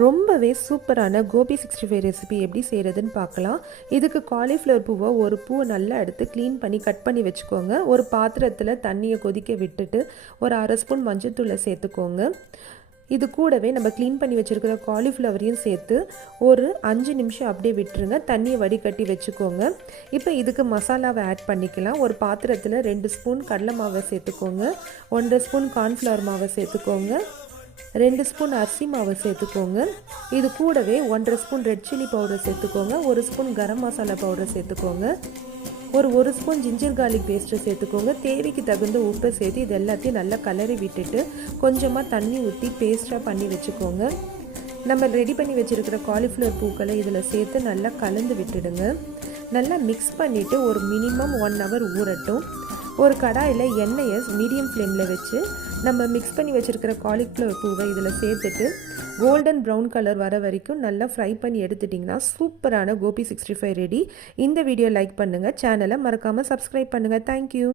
ரொம்பவே சூப்பரான கோபி 65 ரெசிபி எப்படி செய்கிறதுன்னு பார்க்கலாம். இதுக்கு காலிஃப்ளவர் பூவை ஒரு பூவை நல்லா எடுத்து க்ளீன் பண்ணி கட் பண்ணி வச்சுக்கோங்க. ஒரு பாத்திரத்தில் தண்ணியை கொதிக்க விட்டுட்டு ஒரு அரை ஸ்பூன் மஞ்சள்தூளை சேர்த்துக்கோங்க. இது கூடவே நம்ம க்ளீன் பண்ணி வச்சுருக்கிற காலிஃப்ளவரையும் சேர்த்து ஒரு 5 நிமிஷம் அப்படியே விட்டுருங்க. தண்ணியை வடிகட்டி வச்சுக்கோங்க. இப்போ இதுக்கு மசாலாவை ஆட் பண்ணிக்கலாம். ஒரு பாத்திரத்தில் 2 ஸ்பூன் கடலை மாவை சேர்த்துக்கோங்க, 1.5 ஸ்பூன் கார்ன்ஃப்ளவர் மாவை சேர்த்துக்கோங்க, 2 ஸ்பூன் அரிசி மாவு சேர்த்துக்கோங்க. இது கூடவே 1.5 ஸ்பூன் ரெட் சில்லி பவுடர் சேர்த்துக்கோங்க, 1 ஸ்பூன் கரம் மசாலா பவுடர் சேர்த்துக்கோங்க, ஒரு ஸ்பூன் ஜிஞ்சர் கார்லிக் பேஸ்ட்டை சேர்த்துக்கோங்க. தேவைக்கு தகுந்த உப்பை சேர்த்து இது எல்லாத்தையும் நல்லா கலரி விட்டுட்டு கொஞ்சமாக தண்ணி ஊற்றி பேஸ்ட்டாக பண்ணி வச்சுக்கோங்க. நம்ம ரெடி பண்ணி வச்சுருக்கிற காலிஃப்ளவர் பூக்களை இதில் சேர்த்து நல்லா கலந்து விட்டுடுங்க. நல்லா மிக்ஸ் பண்ணிவிட்டு ஒரு மினிமம் 1 ஹவர் ஊறட்டும். ஒரு கடாயில் எண்ணெயை மீடியம் ஃப்ளேமில் வச்சு நம்ம மிக்ஸ் பண்ணி வச்சுருக்கிற காலிஃப்ளவர் பூவை இதில் சேர்த்துட்டு கோல்டன் ப்ரௌன் கலர் வர வரைக்கும் நல்லா ஃப்ரை பண்ணி எடுத்துட்டிங்கன்னா சூப்பரான கோபி 65 ரெடி. இந்த வீடியோ லைக் பண்ணுங்கள், சேனலை மறக்காமல் சப்ஸ்கிரைப் பண்ணுங்கள். தேங்க்யூ.